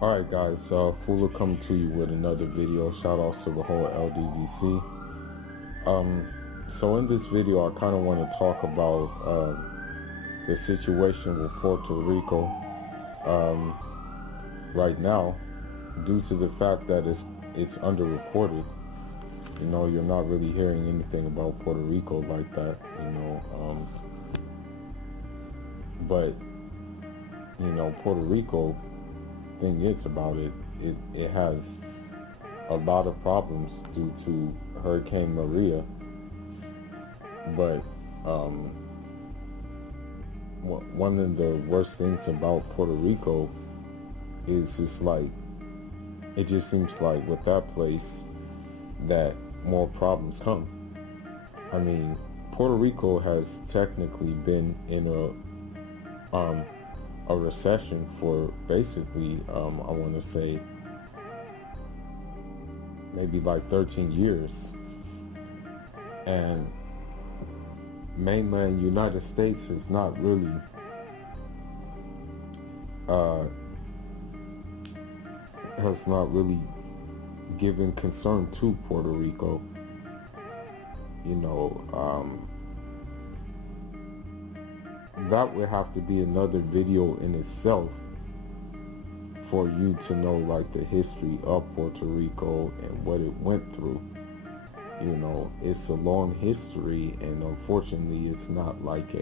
Alright guys, Fuller coming to you with another video. Shout outs to the whole LDVC. So in this video I kind of want to talk about the situation with Puerto Rico right now, due to the fact that it's underreported. You know, you're not really hearing anything about Puerto Rico like that, but Puerto Rico, thing is about it has a lot of problems due to Hurricane Maria. But one of the worst things about Puerto Rico is just like, it just seems like with that place that more problems come. I mean, Puerto Rico has technically been in a recession for basically, I want to say, maybe like 13 years. And mainland United States is not really has not really given concern to Puerto Rico. That would have to be another video in itself for you to know like the history of Puerto Rico and what it went through. It's a long history, and unfortunately it's not like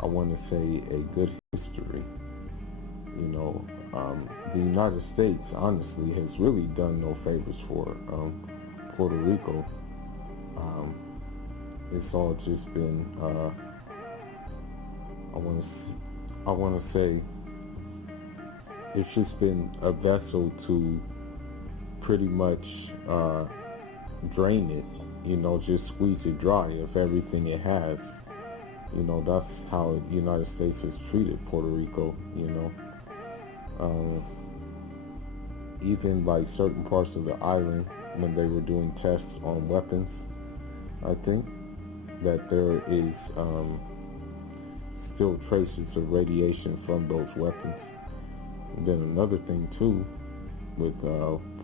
I want to say a good history. The United States honestly has really done no favors for Puerto Rico. It's all just been I want to say it's just been a vessel to pretty much drain it, just squeeze it dry of everything it has. That's how the United States has treated Puerto Rico. Even like certain parts of the island, when they were doing tests on weapons, I think that there is still traces of radiation from those weapons. And then another thing too with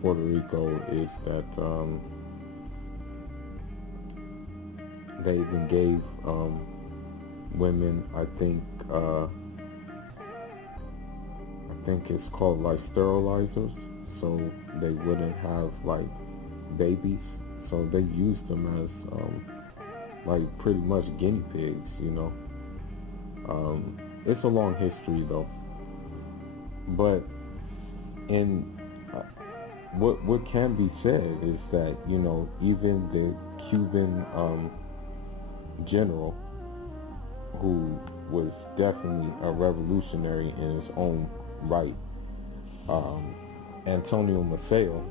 Puerto Rico is that they even gave women, I think it's called like sterilizers, so they wouldn't have like babies. So they used them as like pretty much guinea pigs. It's a long history though. But in what can be said is that even the Cuban general, who was definitely a revolutionary in his own right, Antonio Maceo,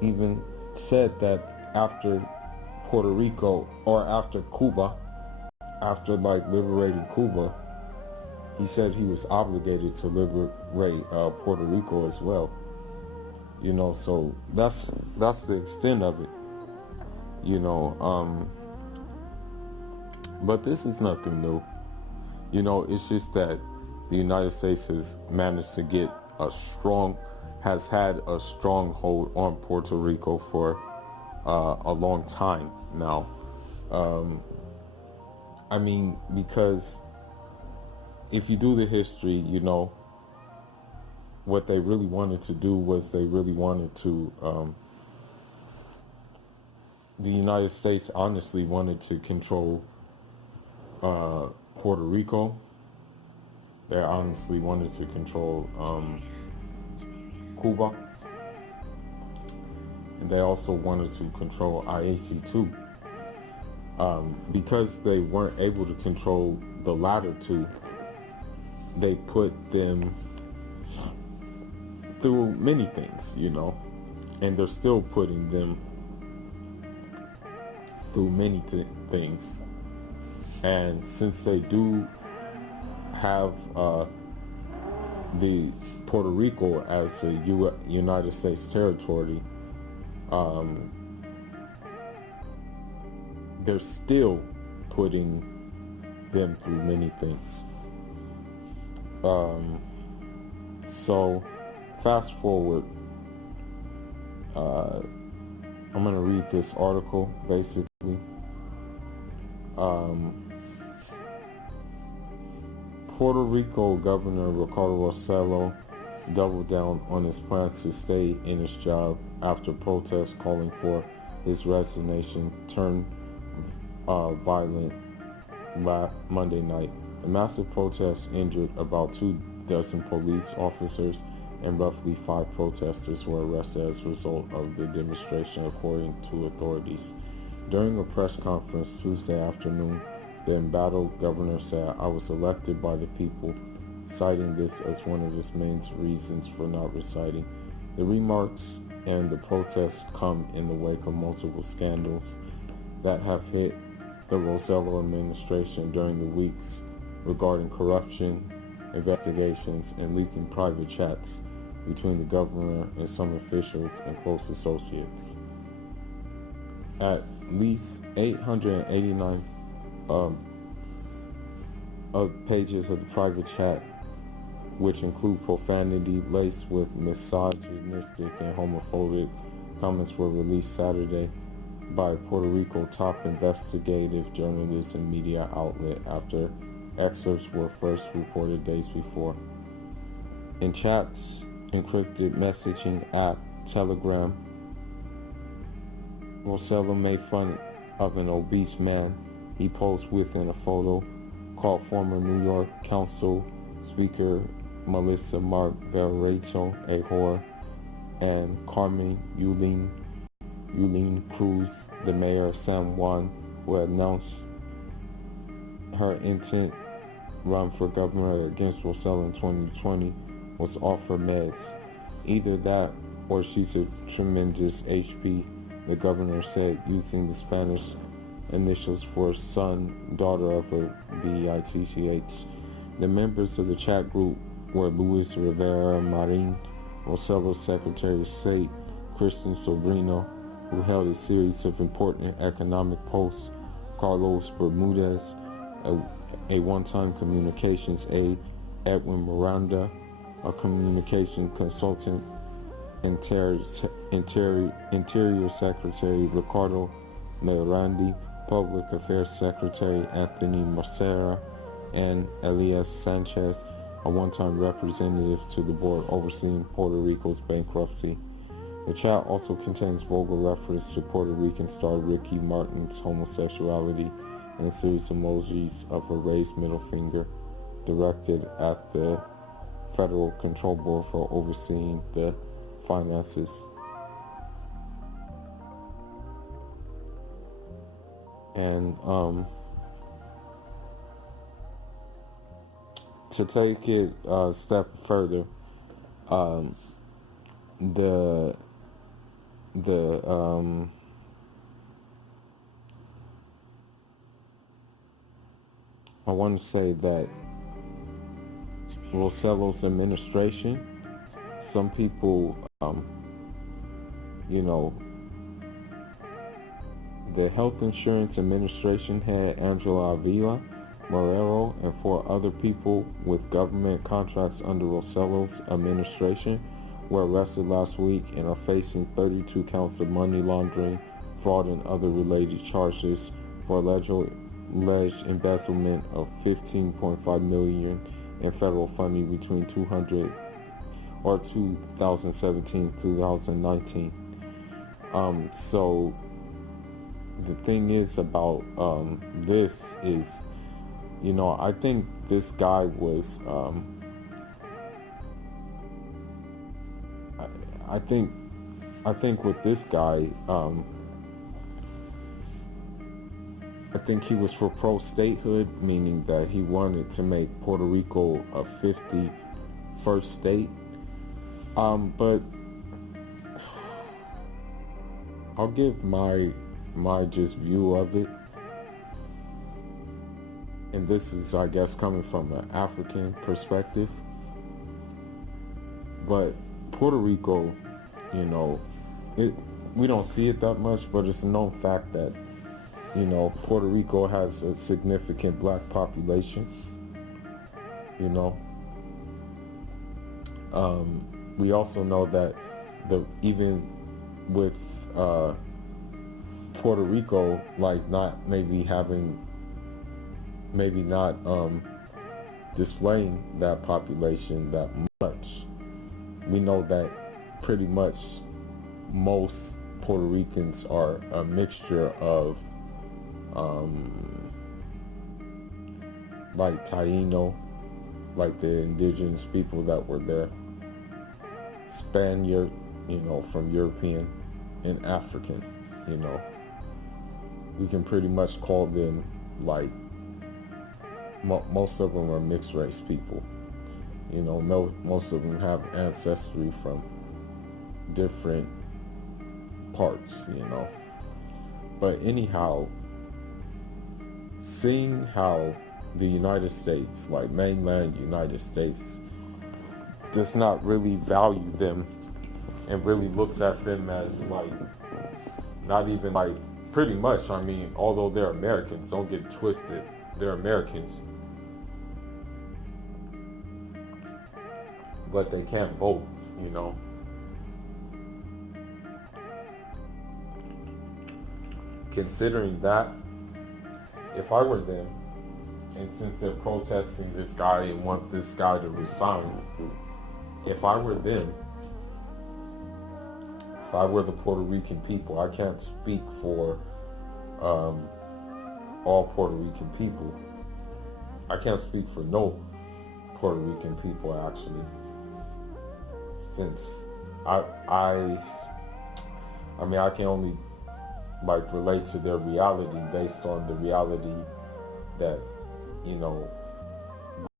even said that after Puerto Rico, or after Cuba, after like liberating Cuba, he said he was obligated to liberate Puerto Rico as well. So that's the extent of it. But this is nothing new. It's just that the United States has managed to get has had a stronghold on Puerto Rico for a long time now. I mean, because if you do the history, what they really wanted to do was the United States honestly wanted to control Puerto Rico. They honestly wanted to control Cuba, and they also wanted to control IAC too. Because they weren't able to control the latter two, they put them through many things, and they're still putting them through many things. And since they do have the Puerto Rico as a United States territory, they're still putting them through many things. So, fast forward, I'm going to read this article, basically. Puerto Rico Governor Ricardo Rossello doubled down on his plans to stay in his job after protests calling for his resignation turned violent Monday night. A massive protest injured about 24 police officers, and roughly 5 protesters were arrested as a result of the demonstration, according to authorities. During a press conference Tuesday afternoon, the embattled governor said, "I was elected by the people," citing this as one of his main reasons for not resigning. The remarks and the protests come in the wake of multiple scandals that have hit the Rossello administration during the weeks regarding corruption, investigations, and leaking private chats between the governor and some officials and close associates. At least 889 pages of the private chat, which include profanity laced with misogynistic and homophobic comments, were released Saturday by a Puerto Rico top investigative journalism media outlet after excerpts were first reported days before. In chats, encrypted messaging app Telegram, Rossello made fun of an obese man he posed within a photo, called former New York Council Speaker Melissa Mark Vallejo a whore, and Carmen Yulín Cruz, the mayor of San Juan, who announced her intent run for governor against Rossello in 2020, was off her meds. Either that or she's a tremendous HP, the governor said, using the Spanish initials for son, daughter of a bitch. The members of the chat group were Luis Rivera Marin, Rossello's Secretary of State, Kristen Sobrino, who held a series of important economic posts, Carlos Bermudez, a one-time communications aide, Edwin Miranda, a communication consultant, Interior Secretary Ricardo Meirandi, Public Affairs Secretary Anthony Macera, and Elias Sanchez, a one-time representative to the board overseeing Puerto Rico's bankruptcy. The chat also contains vulgar reference to Puerto Rican star Ricky Martin's homosexuality and a series of emojis of a raised middle finger directed at the Federal Control Board for overseeing the finances. And to take it a step further, I want to say that Rossello's administration, some people, the Health Insurance Administration head Angela Avila Morero and 4 other people with government contracts under Rossello's administration were arrested last week and are facing 32 counts of money laundering, fraud, and other related charges for alleged embezzlement of $15.5 million in federal funding between 2017-2019. So the thing is about this is, I think this guy was, I think with this guy, I think he was for pro-statehood, meaning that he wanted to make Puerto Rico a 51st state. But I'll give my just view of it. And this is, I guess, coming from an African perspective. But Puerto Rico, we don't see it that much, but it's a known fact that, Puerto Rico has a significant black population, We also know that even with Puerto Rico, like not maybe not displaying that population that much. We know that pretty much most Puerto Ricans are a mixture of like Taino, like the indigenous people that were there, Spaniard, from European, and African, you know. We can pretty much call them like most of them are mixed race people. Most of them have ancestry from different parts, But anyhow, seeing how the United States, like mainland United States, does not really value them and really looks at them as like, not even like, pretty much, although they're Americans, don't get it twisted, they're Americans, but they can't vote, Considering that, if I were them, and since they're protesting this guy and want this guy to resign, if I were them, if I were the Puerto Rican people, I can't speak for all Puerto Rican people. I can't speak for no Puerto Rican people, actually, since I can only relate to their reality based on the reality that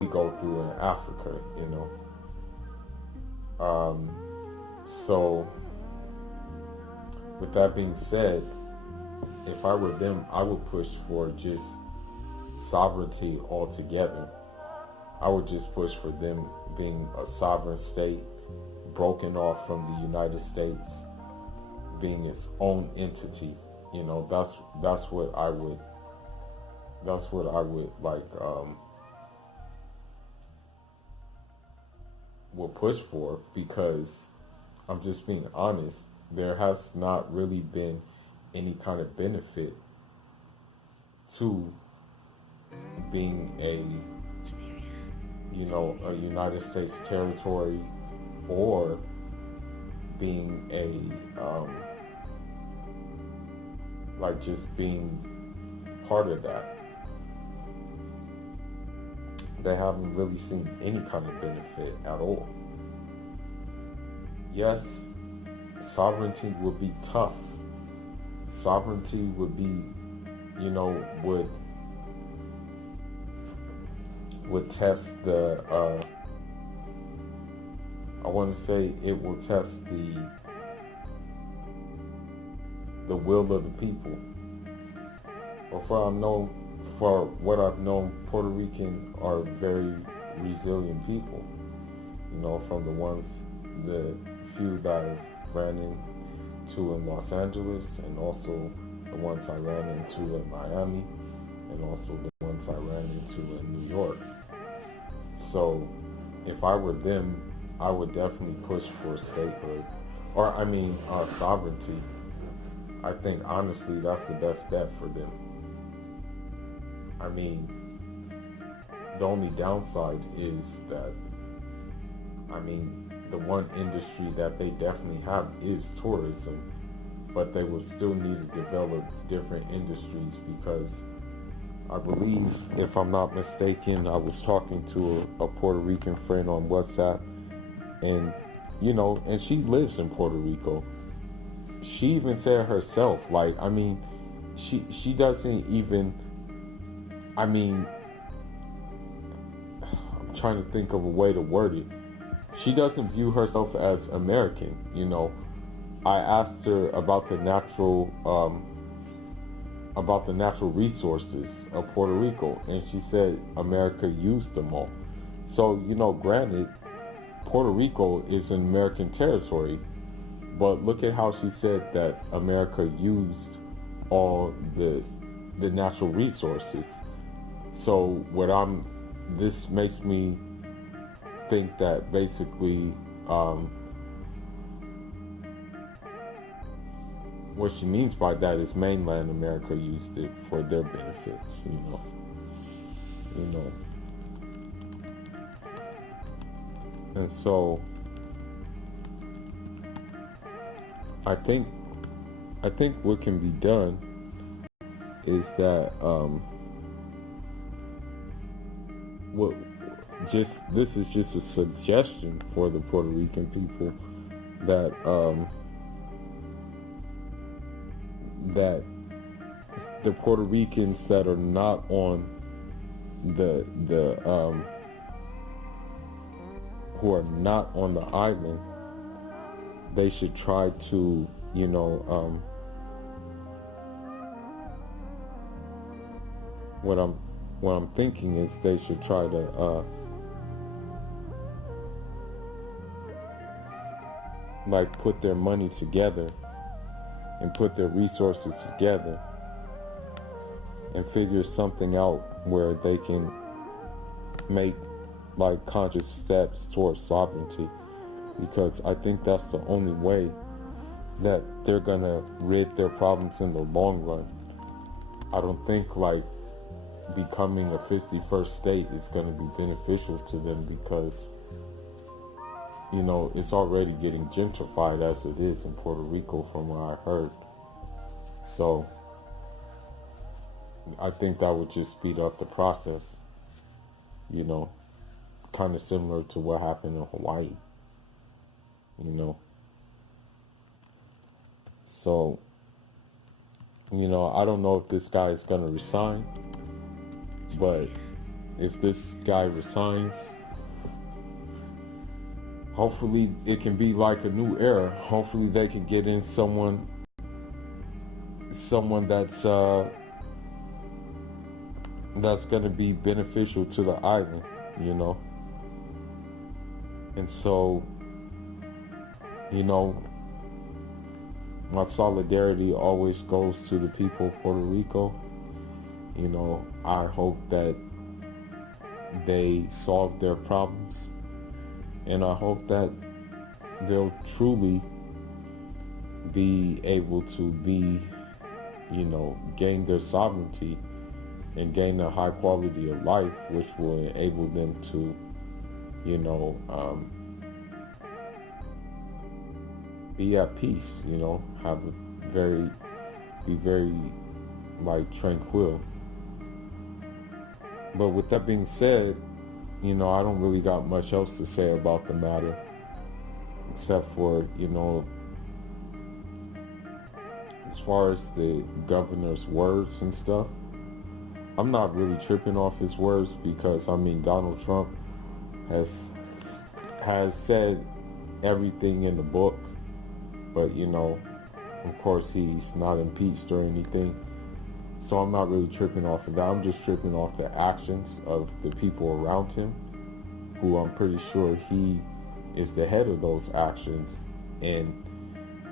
we go through in Africa. So with that being said, if I were them, I would push for just sovereignty altogether. I would just push for them being a sovereign state, broken off from the United States, being its own entity. That's what I would will push for, because I'm just being honest, there has not really been any kind of benefit to being a United States territory, or being just being part of that. They haven't really seen any kind of benefit at all. Yes, sovereignty would be tough. Sovereignty would be, would test the, I want to say it will test the will of the people. But for what I've known, Puerto Rican are very resilient people. From the few that I ran into in Los Angeles, and also the ones I ran into in Miami, and also the ones I ran into in New York. So if I were them, I would definitely push for statehood, or sovereignty. I think honestly that's the best bet for them. The only downside is that, the one industry that they definitely have is tourism, but they will still need to develop different industries, because I believe, if I'm not mistaken, I was talking to a Puerto Rican friend on WhatsApp, and and she lives in Puerto Rico. She even said herself, she doesn't even, I'm trying to think of a way to word it. She doesn't view herself as American. I asked her about the natural resources of Puerto Rico, and she said America used them all. So, granted, Puerto Rico is an American territory, but look at how she said that America used all the natural resources. So this makes me think that basically what she means by that is mainland America used it for their benefits, you know. And so I think what can be done is that what this is just a suggestion for the Puerto Rican people that that the Puerto Ricans that are not on the who are not on the island, they should try to, what I'm thinking is they should try to like put their money together and put their resources together and figure something out where they can make like conscious steps towards sovereignty, because I think that's the only way that they're gonna rid their problems in the long run. I don't think like becoming a 51st state is going to be beneficial to them, because it's already getting gentrified as it is in Puerto Rico from what I heard. So I think that would just speed up the process, kind of similar to what happened in Hawaii, so I don't know if this guy is going to resign, but if this guy resigns, hopefully it can be like a new era. Hopefully they can get in someone that's going to be beneficial to the island, And so, my solidarity always goes to the people of Puerto Rico. I hope that they solve their problems, and I hope that they'll truly be able to gain their sovereignty and gain a high quality of life, which will enable them to, be at peace, be very like tranquil. But with that being said, I don't really got much else to say about the matter, except for, as far as the governor's words and stuff, I'm not really tripping off his words, because Donald Trump has said everything in the book, but of course he's not impeached or anything. So I'm not really tripping off of that. I'm just tripping off the actions of the people around him, who I'm pretty sure he is the head of those actions, and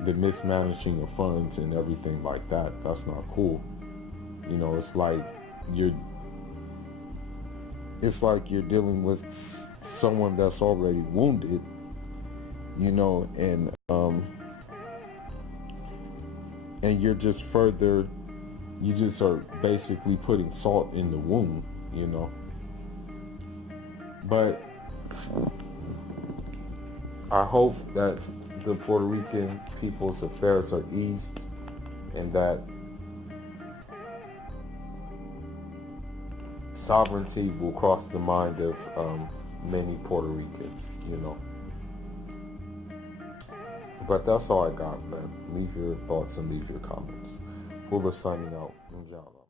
the mismanaging of funds and everything like that. That's not cool. It's like you're dealing with someone that's already wounded, and you just are basically putting salt in the wound, But I hope that the Puerto Rican people's affairs are eased, and that sovereignty will cross the mind of many Puerto Ricans, But that's all I got, man. Leave your thoughts and leave your comments. Fuller signing out. Inshallah.